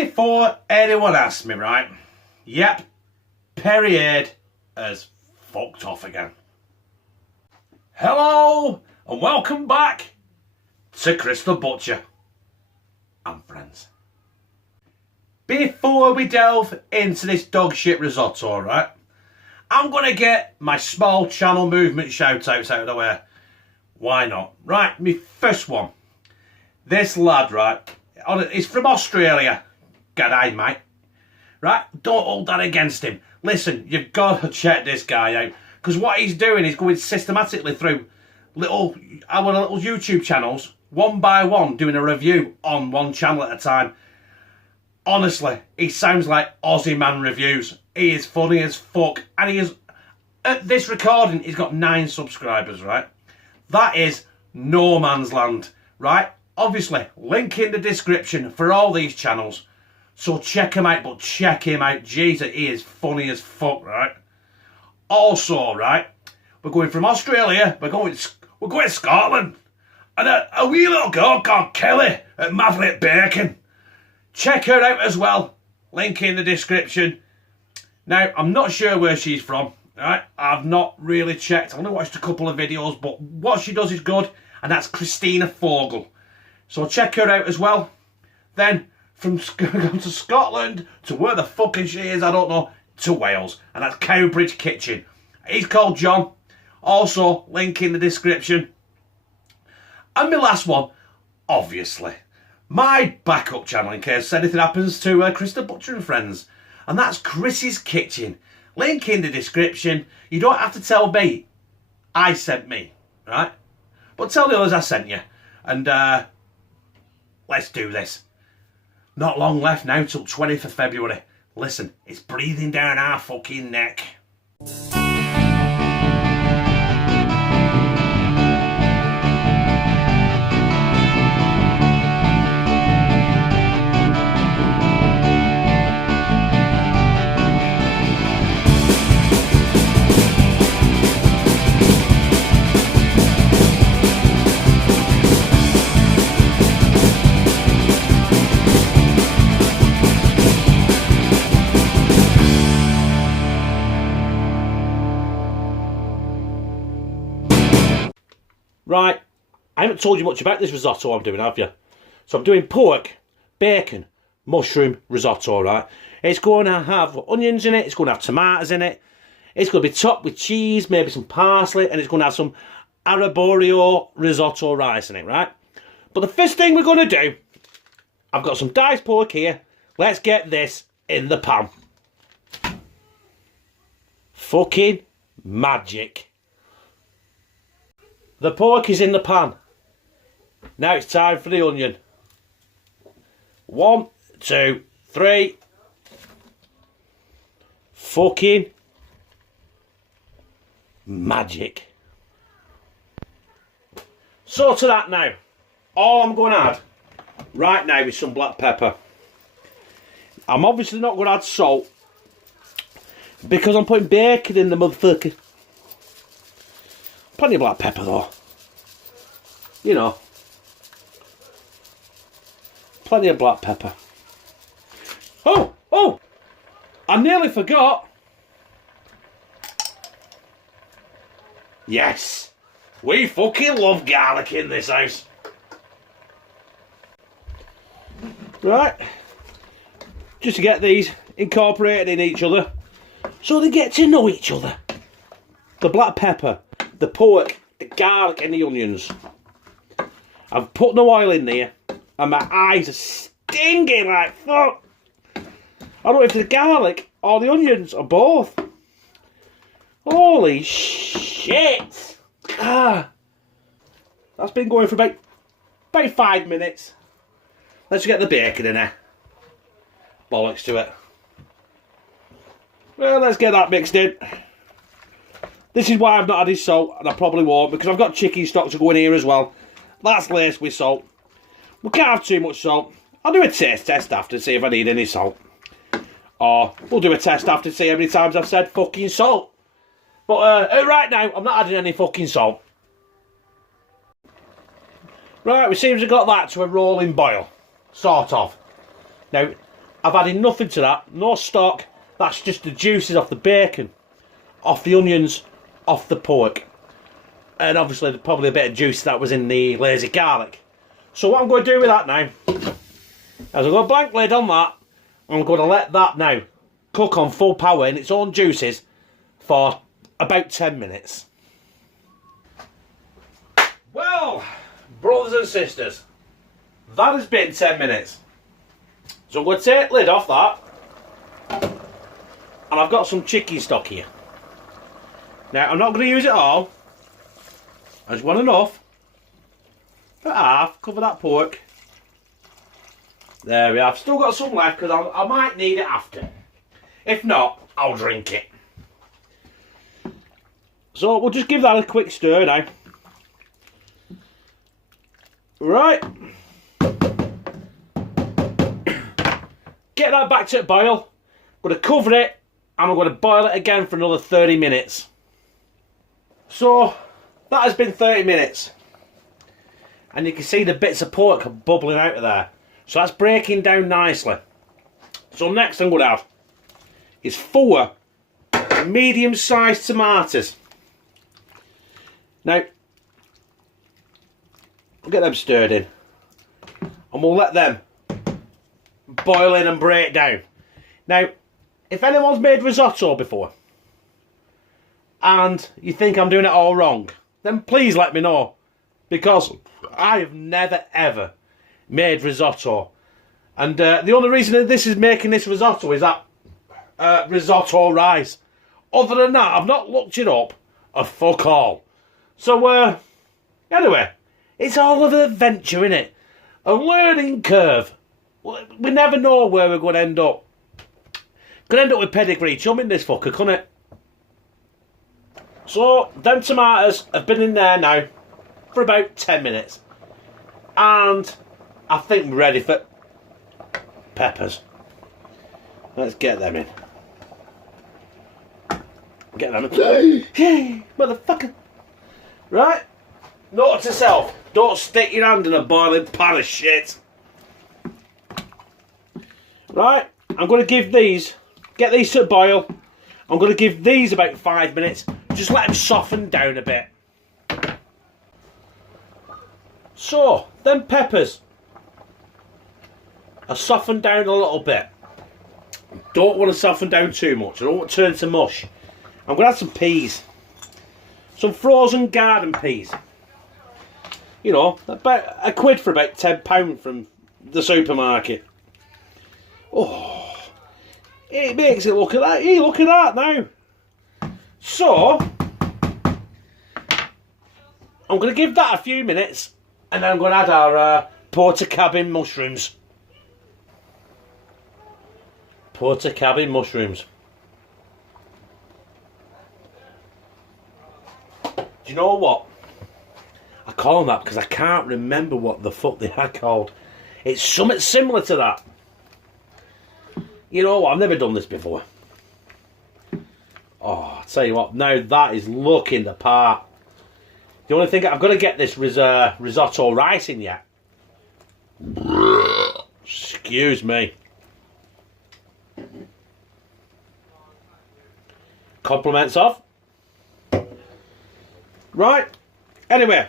Before anyone asks me, right? Yep, Perrier has fucked off again. Hello and welcome back to Chris the Butcher and friends. Before we delve into this dog shit risotto, right, I'm going to get my small channel movement shout outs out of the way. Why not? Right, my first one. This lad, right, he's from Australia. G'day, mate. Right, don't hold that against him. Listen, you've got to check this guy out. Because what he's doing is going systematically through our little YouTube channels, one by one, doing a review on one channel at a time. Honestly, he sounds like Aussie Man Reviews. He is funny as fuck. And he is, at this recording, he's got 9 subscribers, right? That is no man's land, right? Obviously, link in the description for all these channels. So check him out, but check him out. Jesus, he is funny as fuck, right? Also, right, we're going from Australia, we're going to Scotland. And a wee little girl called Kelly at Maverick Bacon. Check her out as well. Link in the description. Now, I'm not sure where she's from, right? I've not really checked. I've only watched a couple of videos, but what she does is good, and that's Christina Fogel. So check her out as well. Then, from going to Scotland to where the fucking she is, I don't know, to Wales. And that's Cowbridge Kitchen. He's called John. Also, link in the description. And my last one, obviously, my backup channel in case anything happens to Chris the Butcher and friends. And that's Chris's Kitchen. Link in the description. You don't have to tell me I sent me, right? But tell the others I sent you. And let's do this. Not long left now till 20th of February. Listen, it's breathing down our fucking neck. Right, I haven't told you much about this risotto I'm doing, have you? So I'm doing pork, bacon, mushroom risotto, right? It's going to have onions in it, it's going to have tomatoes in it, it's going to be topped with cheese, maybe some parsley, and it's going to have some Arborio risotto rice in it, right? But the first thing we're going to do, I've got some diced pork here, let's get this in the pan. Fucking magic. The pork is in the pan. Now it's time for the onion. 1, 2, 3. Fucking magic. So to that now, all I'm going to add right now is some black pepper. I'm obviously not going to add salt because I'm putting bacon in the motherfucker. Plenty of black pepper though. You know. Plenty of black pepper. Oh! I nearly forgot. Yes. We fucking love garlic in this house. Right. Just to get these incorporated in each other. So they get to know each other. The black pepper, the pork, the garlic and the onions. I've put no oil in there and my eyes are stinging like fuck. I don't know if the garlic or the onions or both. Holy shit. That's been going for about 5 minutes. Let's get the bacon in there. Bollocks to it. Well, let's get that mixed in. This is why I've not added salt, and I probably won't, because I've got chicken stock to go in here as well. That's laced with salt. We can't have too much salt. I'll do a taste test after to see if I need any salt. Or we'll do a test after to see how many times I've said fucking salt. But right now, I'm not adding any fucking salt. Right, we seem to have got that to a rolling boil. Sort of. Now, I've added nothing to that, no stock. That's just the juices off the bacon, off the onions, off the pork. And obviously probably a bit of juice that was in the lazy garlic. So what I'm going to do with that now, as I've got a blank lid on that, I'm going to let that now cook on full power in its own juices for about 10 minutes. Well, brothers and sisters, that has been 10 minutes. So I'm going to take the lid off that. And I've got some chicken stock here. Now, I'm not going to use it all. I just want enough. About half, cover that pork. There we are. I've still got some left because I might need it after. If not, I'll drink it. So we'll just give that a quick stir now. Right. Get that back to a boil. I'm going to cover it and I'm going to boil it again for another 30 minutes. So that has been 30 minutes. And you can see the bits of pork bubbling out of there. So that's breaking down nicely. So next I'm going to have is 4 medium-sized tomatoes. Now, we'll get them stirred in. And we'll let them boil in and break down. Now, if anyone's made risotto before, and you think I'm doing it all wrong, then please let me know. Because I have never ever made risotto. And the only reason that this is making this risotto is that risotto rice. Other than that, I've not looked it up a fuck all. So, anyway, it's all of an adventure, innit? A learning curve. We never know where we're going to end up. Could end up with pedigree chum in this fucker, couldn't it? So, them tomatoes have been in there now for about 10 minutes. And I think we're ready for peppers. Let's get them in. Get them in. Hey, motherfucker. Right? Note to self. Don't stick your hand in a boiling pan of shit. Right? I'm going to give these, get these to boil. I'm going to give these about 5 minutes. Just let them soften down a bit. So, them peppers are softened down a little bit. Don't want to soften down too much. I don't want to turn to mush. I'm going to add some peas. Some frozen garden peas. You know, about £1 for about £10 from the supermarket. Oh, it makes it look at that. Hey, look at that now. So, I'm going to give that a few minutes. And then I'm going to add our Portobello mushrooms. Portobello mushrooms. Do you know what? I call them that because I can't remember what the fuck they are called. It's something similar to that. You know what? I've never done this before. Oh, I'll tell you what. Now that is looking the part. The only thing, I've got to get this risotto rice in yet. Excuse me. Compliments off. Right. Anyway.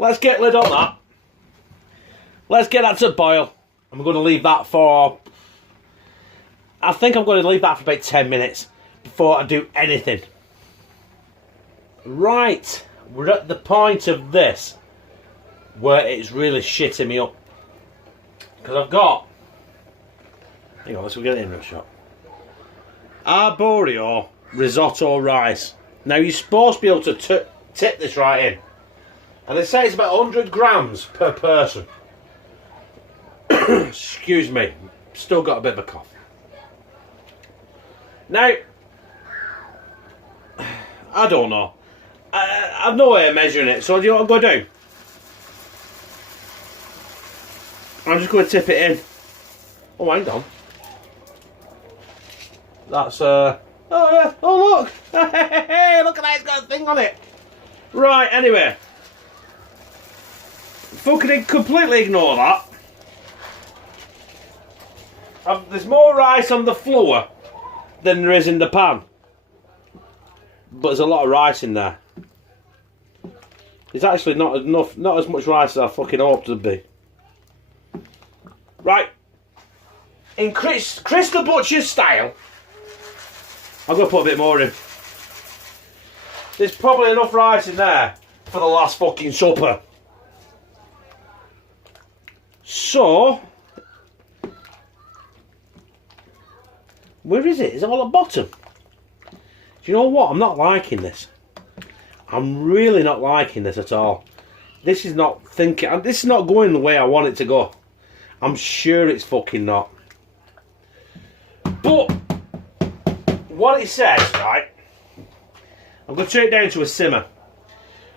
Let's get lid on that. Let's get that to boil. I'm going to leave that for... I think I'm going to leave that for about 10 minutes. Before I do anything. Right, we're at the point of this where it's really shitting me up. Because I've got... Hang on, let's get it in a shot. Arborio risotto rice. Now you're supposed to be able to tip this right in. And they say it's about 100 grams per person. Excuse me, still got a bit of a cough. Now, I don't know. I've no way of measuring it, so do you know what I'm going to do? I'm just going to tip it in. Oh, hang on. That's, oh yeah, oh look! Hey, look at that, it's got a thing on it! Right, anyway. fucking completely ignore that. There's more rice on the floor than there is in the pan. But there's a lot of rice in there. It's actually not enough, not as much rice as I fucking hoped it'd be. Right. In Chris the Butcher's style, I'm going to put a bit more in. There's probably enough rice in there for the last fucking supper. So, where is it? Is it all at the bottom? Do you know what? I'm not liking this. I'm really not liking this at all. This is not this is not going the way I want it to go. I'm sure it's fucking not. But what it says, right? I'm going to turn it down to a simmer.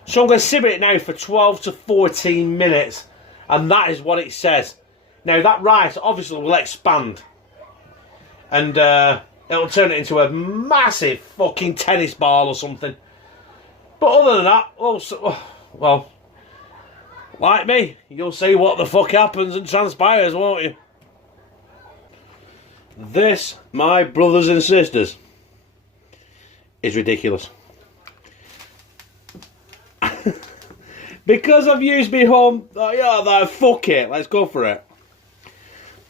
So I'm going to simmer it now for 12 to 14 minutes. And that is what it says. Now that rice obviously will expand. And it'll turn it into a massive fucking tennis ball or something. But other than that, well, like me, you'll see what the fuck happens and transpires, won't you? This, my brothers and sisters, is ridiculous. Because I've used my home, fuck it, let's go for it.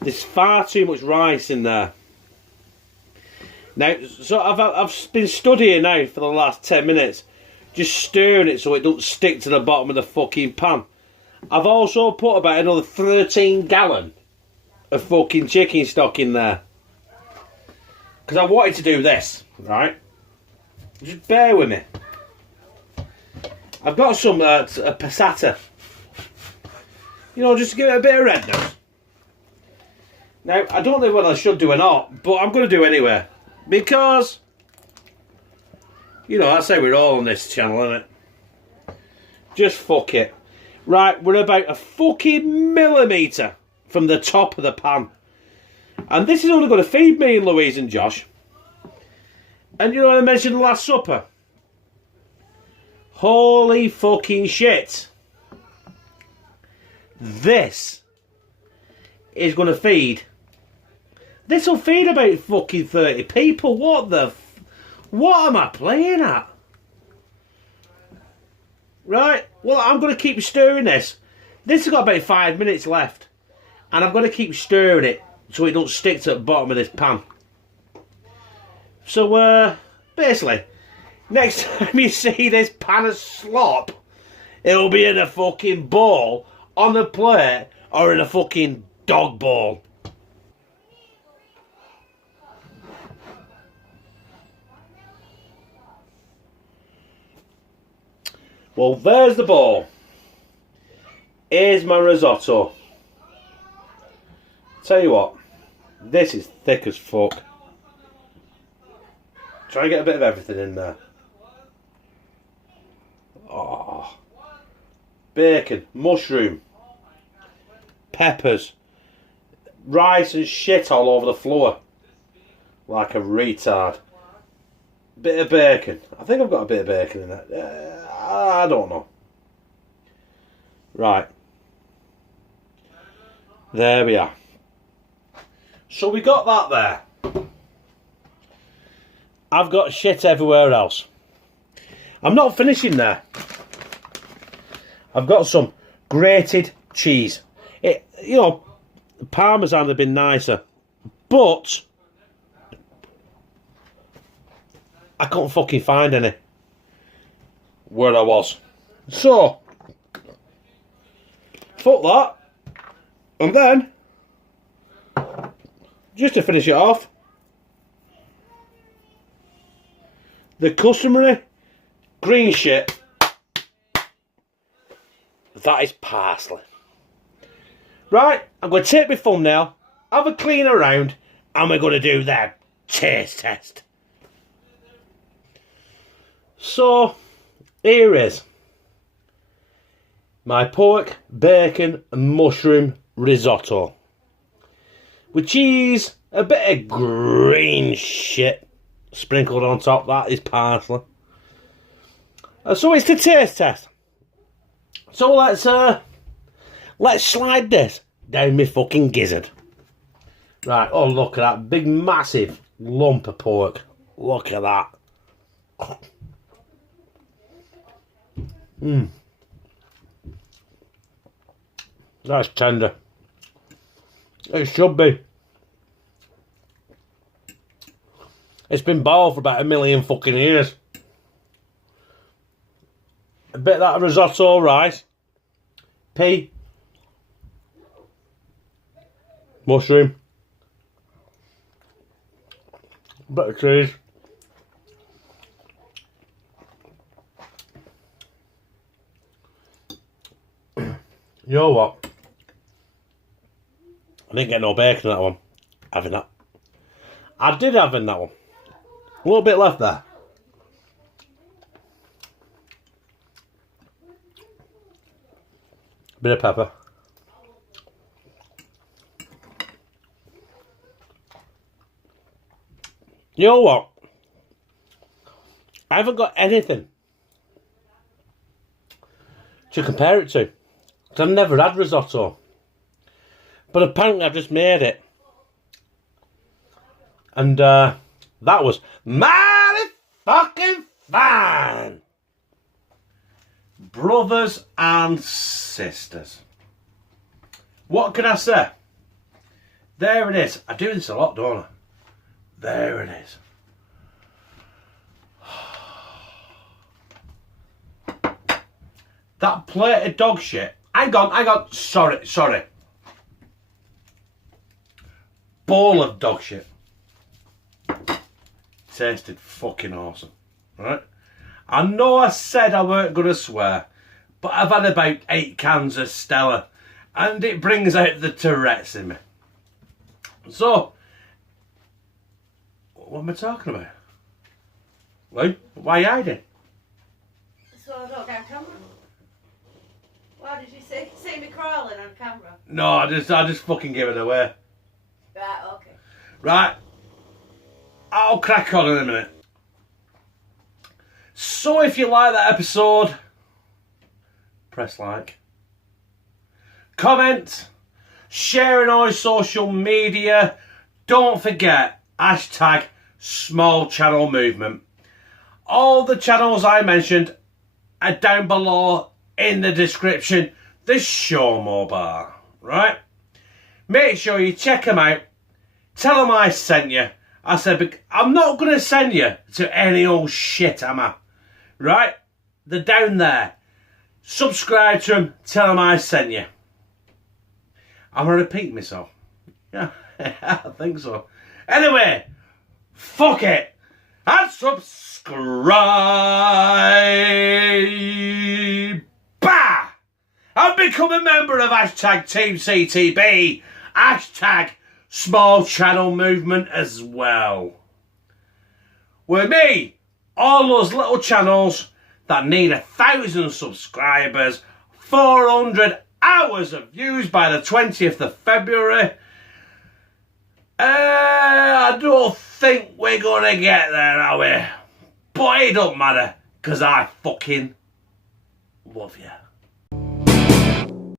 There's far too much rice in there. Now, so I've been studying now for the last 10 minutes, just stirring it so it don't stick to the bottom of the fucking pan. I've also put about another 13 gallon of fucking chicken stock in there. Because I wanted to do this, right? Just bear with me. I've got some a passata. You know, just to give it a bit of redness. Now, I don't know whether I should do or not, but I'm going to do anyway. Because, you know, that's how we're all on this channel, isn't it? Just fuck it. Right, we're about a fucking millimetre from the top of the pan. And this is only going to feed me and Louise and Josh. And you know what I mentioned the Last Supper? Holy fucking shit. This is going to feed. This will feed about fucking 30 people. What am I playing at? Right, well, I'm going to keep stirring this. This has got about 5 minutes left. And I'm going to keep stirring it so it don't stick to the bottom of this pan. So, basically, next time you see this pan of slop, it'll be in a fucking bowl, on a plate, or in a fucking dog bowl. Well, there's the bowl. Here's my risotto. Tell you what, this is thick as fuck. Try and get a bit of everything in there. Oh, bacon, mushroom, peppers, rice and shit all over the floor. Like a retard. Bit of bacon. I think I've got a bit of bacon in there. I don't know. Right. There we are. So we got that there. I've got shit everywhere else. I'm not finishing there. I've got some grated cheese. You know, Parmesan would have been nicer. But I couldn't fucking find any where I was. So, fuck that. And then, just to finish it off, the customary green shit. That is parsley. Right, I'm going to take my thumbnail, have a clean around, and we're going to do that taste test. So, here is my pork, bacon, and mushroom risotto. With cheese, a bit of green shit sprinkled on top. That is parsley. So it's the taste test. So let's let's slide this down my fucking gizzard. Right, oh look at that big massive lump of pork. Look at that. That's tender. It should be. It's been boiled for about 1,000,000 fucking years. A bit of that risotto rice. Pea. Mushroom. Bit of cheese. You know what? I didn't get no bacon in that one. Having that. I did have in that one. A little bit left there. Bit of pepper. You know what? I haven't got anything to compare it to. Because I've never had risotto. But apparently I've just made it. And that was mighty fucking fine. Brothers and sisters. What can I say? There it is. I do this a lot, don't I? There it is. That plate of dog shit. Hang on. Sorry. Bowl of dog shit. Tasted fucking awesome. Right? I know I said I weren't going to swear, but I've had about 8 cans of Stella, and it brings out the Tourette's in me. So, what am I talking about? Lou, why are you hiding? So I don't get camera. Why did you see me crawling on camera? No, I just fucking give it away. Right, okay. Right, I'll crack on in a minute. So if you like that episode, press like, comment, share on all social media. Don't forget, hashtag small channel movement. All the channels I mentioned are down below in the description. The show mobile, right? Make sure you check them out. Tell them I sent you. I said, I'm not going to send you to any old shit, am I? Right? They're down there. Subscribe to them. Tell them I sent you. I'm going to repeat myself. Yeah, I think so. Anyway, fuck it. And subscribe. Bah! And become a member of hashtag Team CTB. Hashtag small channel movement as well. With me, all those little channels that need 1,000 subscribers, 400 hours of views by the 20th of February. I don't think we're going to get there, are we? But it don't matter, because I fucking love you.